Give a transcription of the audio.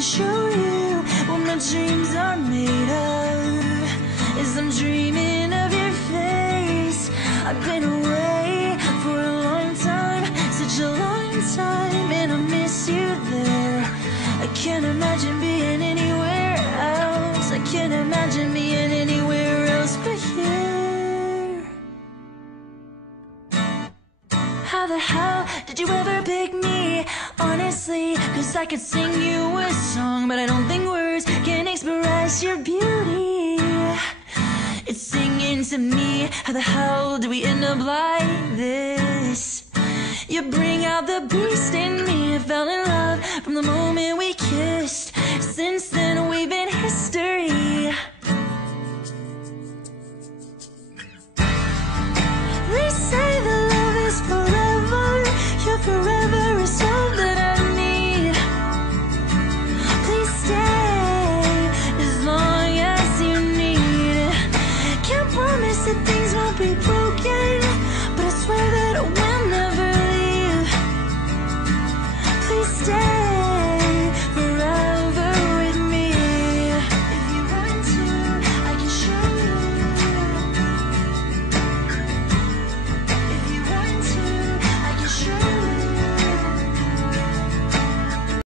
can show you what my dreams are made of. As I'm dreaming of your face, I've been away for a long time, such a long time, and I miss you there. I can't imagine being anywhere else. I can't imagine being anywhere else but here. How the hell did you ever pick me? Honestly, 'cause I could sing you a song, but I don't think words can express your beauty. It's singing to me. How the hell do we end up like this? You bring out the beast in me. I fell in love from the moment we kissed. Since then